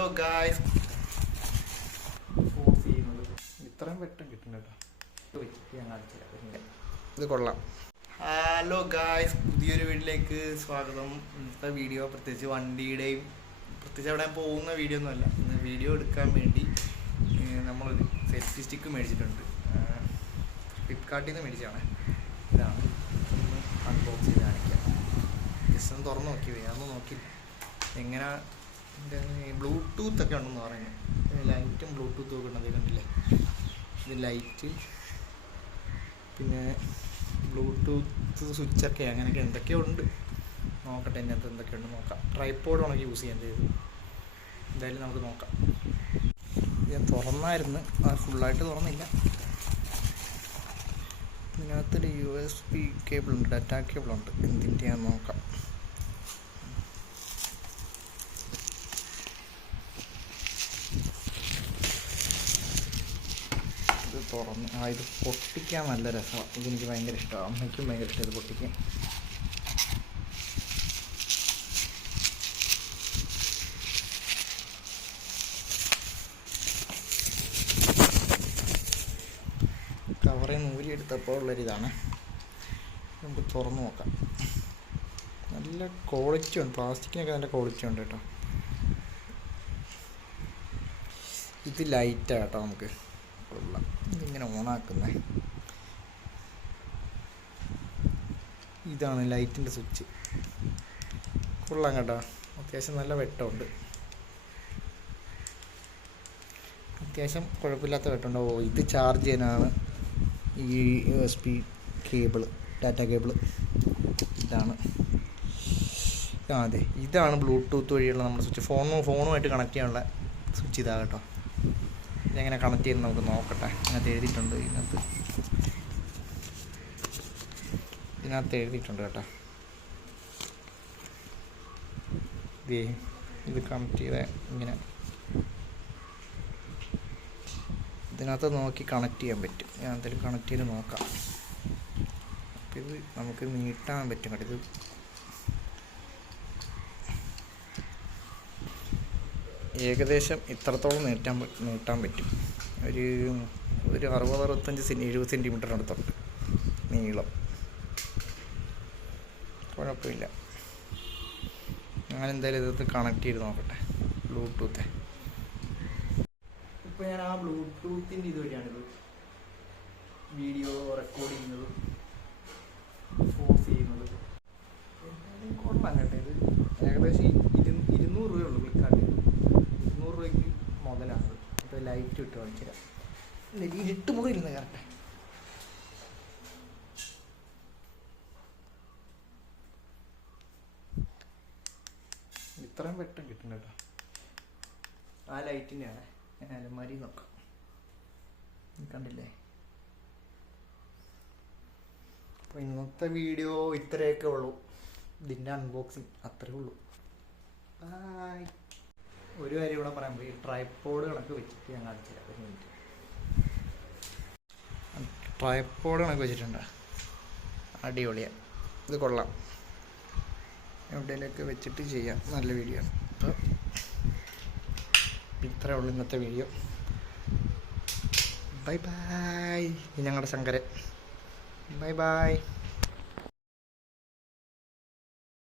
Hello guys, force ചെയ്യുന്നത് ഇത്രയും വെട്ടം കിട്ടും കേട്ടോ. ഇത് കൊള്ളാം. ഹലോ ഗായ്സ്, പുതിയൊരു വീട്ടിലേക്ക് സ്വാഗതം. ഇന്നത്തെ വീഡിയോ പ്രത്യേകിച്ച് വണ്ടിയുടെയും പ്രത്യേകിച്ച് അവിടെ പോകുന്ന വീഡിയോ ഒന്നുമല്ല. ഇന്ന് വീഡിയോ എടുക്കാൻ വേണ്ടി നമ്മളൊരു സെൽഫി സ്റ്റിക്ക് മേടിച്ചിട്ടുണ്ട്. ഫ്ലിപ്കാർട്ടിൽ നിന്ന് മേടിച്ചതാണ്. ഇതാണ് ഒന്ന് അൺബോക്സ് ചെയ്ത് കാണിക്കാം. ജസ്റ്റ് ഒന്ന് തുറന്ന് നോക്കി, വേറൊന്നും നോക്കില്ല. എങ്ങനെ ബ്ലൂടൂത്ത് ഒക്കെ ഉണ്ടെന്ന് പറയുന്നത്. ലൈറ്റും ബ്ലൂടൂത്തും ഒക്കെ ഉണ്ടെന്ന് കണ്ടില്ലേ. ഇത് ലൈറ്റ്, പിന്നെ ബ്ലൂടൂത്ത് സ്വിച്ചൊക്കെ അങ്ങനെയൊക്കെ എന്തൊക്കെയോ ഉണ്ട്. നോക്കട്ടെ ഇതിനകത്ത് എന്തൊക്കെയുണ്ട് നോക്കാം. ട്രൈപോഡ് നമുക്ക് യൂസ് ചെയ്യാൻ ചെയ്തു. എന്തായാലും നമുക്ക് നോക്കാം. ഞാൻ തുറന്നായിരുന്നു, അത് ഫുള്ളായിട്ട് തുറന്നില്ല. ഇതിനകത്തൊരു USB കേബിളുണ്ട്, ഡാറ്റ കേബിളുണ്ട്. എന്തിൻ്റെയാന്ന് നോക്കാം. ഇത് തുറന്ന് ഇത് പൊട്ടിക്കാൻ നല്ല രസമാണ്. ഇതെനിക്ക് ഭയങ്കര ഇഷ്ടമാണ്, അമ്മയ്ക്കും ഭയങ്കര ഇഷ്ടം ഇത് പൊട്ടിക്കാൻ. കവറിൽ നിന്ന് ഊരിയെടുത്തപ്പോൾ ഉള്ളൊരിതാണ്. നമുക്ക് തുറന്ന് നോക്കാം. നല്ല ക്വാളിറ്റി ഉണ്ട്, പ്ലാസ്റ്റിക്കിനൊക്കെ നല്ല ക്വാളിറ്റി ഉണ്ട് കേട്ടോ. ഇത് ലൈറ്റാണ് കേട്ടോ. നമുക്ക് കൊള്ളാം. ഇതിങ്ങനെ ഓണാക്കുന്നത് ഇതാണ് ലൈറ്റിൻ്റെ സ്വിച്ച്. കൊള്ളാം കേട്ടോ. അത്യാവശ്യം നല്ല വെട്ടമുണ്ട്, അത്യാവശ്യം കുഴപ്പമില്ലാത്ത വെട്ടമുണ്ട്. ഇത് ചാർജ് ചെയ്യാനാണ് ഈ USB കേബിള്, ഡാറ്റ കേബിള്. ഇതാണ് അതെ, ഇതാണ് ബ്ലൂടൂത്ത് വഴിയുള്ള നമ്മുടെ സ്വിച്ച്. ഫോണുമായിട്ട് കണക്ട് ചെയ്യാനുള്ള സ്വിച്ച് ഇതാണ് കേട്ടോ. ഇതെങ്ങനെ കണക്ട് ചെയ്യുന്നത് നമുക്ക് നോക്കട്ടെ. ഇതിനകത്ത് എഴുതിയിട്ടുണ്ട് കേട്ടോ. ഇത് കണക്ട് ചെയ്ത് ഇങ്ങനെ ഇതിനകത്ത് നോക്കി കണക്ട് ചെയ്യാൻ പറ്റും. ഞാൻ എന്തായാലും കണക്ട് ചെയ്ത് നോക്കാം. അപ്പം ഇത് നമുക്ക് നീട്ടാൻ പറ്റും കേട്ടോ. ഇത് ഏകദേശം ഇത്രത്തോളം നീട്ടാൻ പറ്റും. ഒരു 60-65 70 സെൻറ്റിമീറ്റർ അടുത്തുണ്ട് നീളം. കുഴപ്പമില്ല. ഞാൻ എന്തായാലും ഇതൊക്കെ കണക്ട് ചെയ്ത് നോക്കട്ടെ. ബ്ലൂടൂത്ത് ഇപ്പോൾ ഞാൻ ആ ബ്ലൂടൂത്തിൻ്റെ ഇതുവഴിയാണിത് വീഡിയോ റെക്കോർഡ് ചെയ്യുന്നത്, ഫോഴ്സ് ചെയ്യുന്നത്. കൊള്ളാം കേട്ടോ. ഇത് ഏകദേശം 200 രൂപയുള്ളൂ ഫ്ലിപ്കാർട്ടിൽ. 200 രൂപയ്ക്ക് മുതലാണ്. ഇപ്പോൾ ലൈറ്റ് ഇട്ട് കാണിച്ചുതരാം. ഇരുട്ട് മുറി ഇരുന്ന് കറക്റ്റ്. ഇത്രയും വെട്ടം കിട്ടും കേട്ടോ. ആ ലൈറ്റിൻ്റെയാണ്. ഞാൻ അലമാരി നോക്കാം. കണ്ടില്ലേ. അപ്പോൾ ഇന്നത്തെ വീഡിയോ ഇത്രയൊക്കെ ഉള്ളൂ. ഇതിൻ്റെ അൺബോക്സിങ് അത്രേ ഉള്ളൂ. ബായ്. ഒരു കാര്യം ഇവിടെ പറയാൻ പോയി. ട്രൈപോഡ് കണക്ക് വെച്ചിട്ട് ഞാൻ കാണിച്ചില്ല. ഒരു മിനിറ്റ്. ട്രൈപോഡ് കണക്ക് വെച്ചിട്ടുണ്ട്. അടിപൊളിയാണ്. ഇത് കൊള്ളാം. എവിടെയൊക്കെ വെച്ചിട്ട് ചെയ്യാം. നല്ല വീഡിയോ ആണ്. അപ്പോൾ ഇത്രയേ ഉള്ളൂ ഇന്നത്തെ വീഡിയോ. Bye bye. ഞങ്ങളുടെ ശങ്കരൻ. Bye bye.